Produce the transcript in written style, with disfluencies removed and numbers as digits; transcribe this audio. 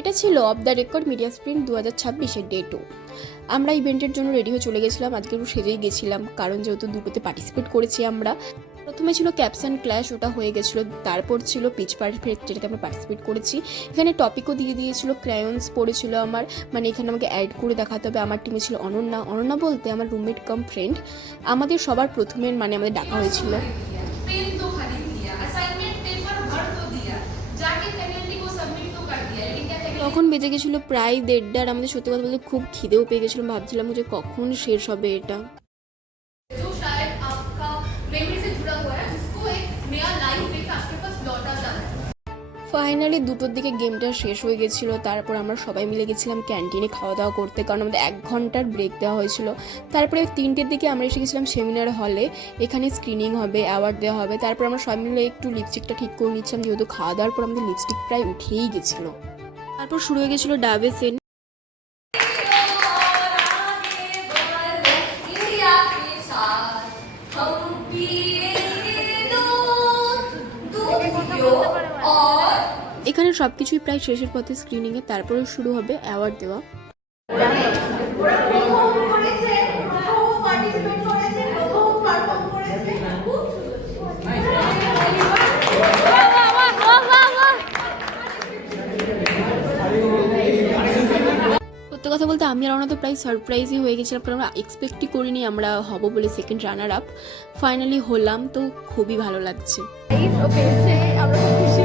এটা ছিল off the record media sprint 2026-এর ডে 2। আমরা ইভেন্টের জন্য রেডি হয়ে চলে গেছিলাম। আজকে একটু সেজেই গেছিলাম, কারণ যেহেতু দুটোতে পার্টিসিপেট করেছি আমরা। প্রথমে ছিল ক্যাপশন ক্ল্যাশ, ওটা হয়ে গেছিলো। তারপর ছিল পিচ পারফেক্ট, যেটাতে আমরা পার্টিসিপেট করেছি। এখানে টপিকও দিয়ে দিয়েছিল, ক্রায়ন্স পড়েছিল আমার, মানে এখানে আমাকে অ্যাড করে দেখাতে হবে। আমার টিমে ছিল অনন্যা। অনন্যা বলতে আমার রুমমেট কাম ফ্রেন্ড। আমাদের সবার প্রথমে মানে আমাদের ডাকা হয়েছিল। তখন বেজে গেছিলো প্রায় 1:30, আর আমাদের সত্যি কথা বলতে খুব খিদেও পেয়ে গেছিলাম। ভাবছিলাম যে কখন শেষ হবে এটা। ফাইনালি 2টোর দিকে গেমটা শেষ হয়ে গেছিলো। তারপর আমরা সবাই মিলে গেছিলাম ক্যান্টিনে খাওয়া দাওয়া করতে, কারণ আমাদের 1 ঘন্টার ব্রেক দেওয়া হয়েছিল। তারপরে 3টের দিকে আমরা এসে গেছিলাম সেমিনার হলে। এখানে স্ক্রিনিং হবে, অ্যাওয়ার্ড দেওয়া হবে। তারপর আমরা সবাই মিলে একটু লিপস্টিকটা ঠিক করে নিচ্ছিলাম, যেহেতু খাওয়া দাওয়ার পর আমাদের লিপস্টিক প্রায় উঠেই গেছিলো। তারপর শুরু হয়ে গেছিলো ডাবে সেন। এখানে সবকিছুই প্রায় শেষের পথে স্ক্রিনিংয়ে। তারপরে শুরু হবে অ্যাওয়ার্ড দেওয়া। সত্যি কথা বলতে আমি আর ওনা তো প্রায় সারপ্রাইজই হয়ে গেছিলাম, কারণ আমরা এক্সপেক্টই করিনি আমরা হব বলে সেকেন্ড রানার আপ। ফাইনালি হলাম, তো খুবই ভালো লাগছে। আমরা খুব খুশি।